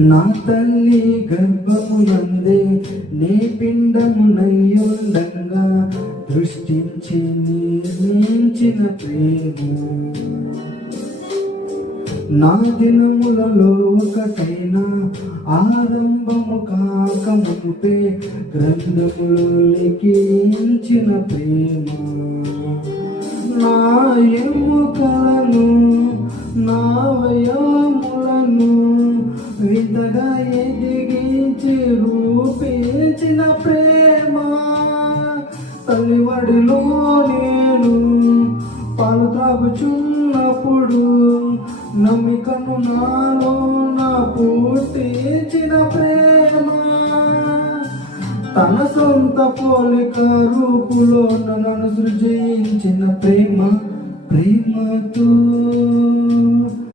నా తల్లి గర్భమునందే నీ పిండమునయ్యుండంగా దృష్టించి నిర్మించిన ప్రేమ నా దినములలో ఒకటైనా ఆరంభము కాక మునుపే గ్రంథములో లిఖించిన ప్రేమ నా ఎముకలను నా అవయవములను విధగా ఎదిగించి రూపించిన ప్రేమ తల్లివడిలో నేను పాలు త్రాగుచున్నప్పుడు నమ్మికను నాలో నా పుట్టించిన ప్రేమ తన సొంత పోలిక రూపులో నన్ను సృజించిన ప్రేమ ప్రేమతో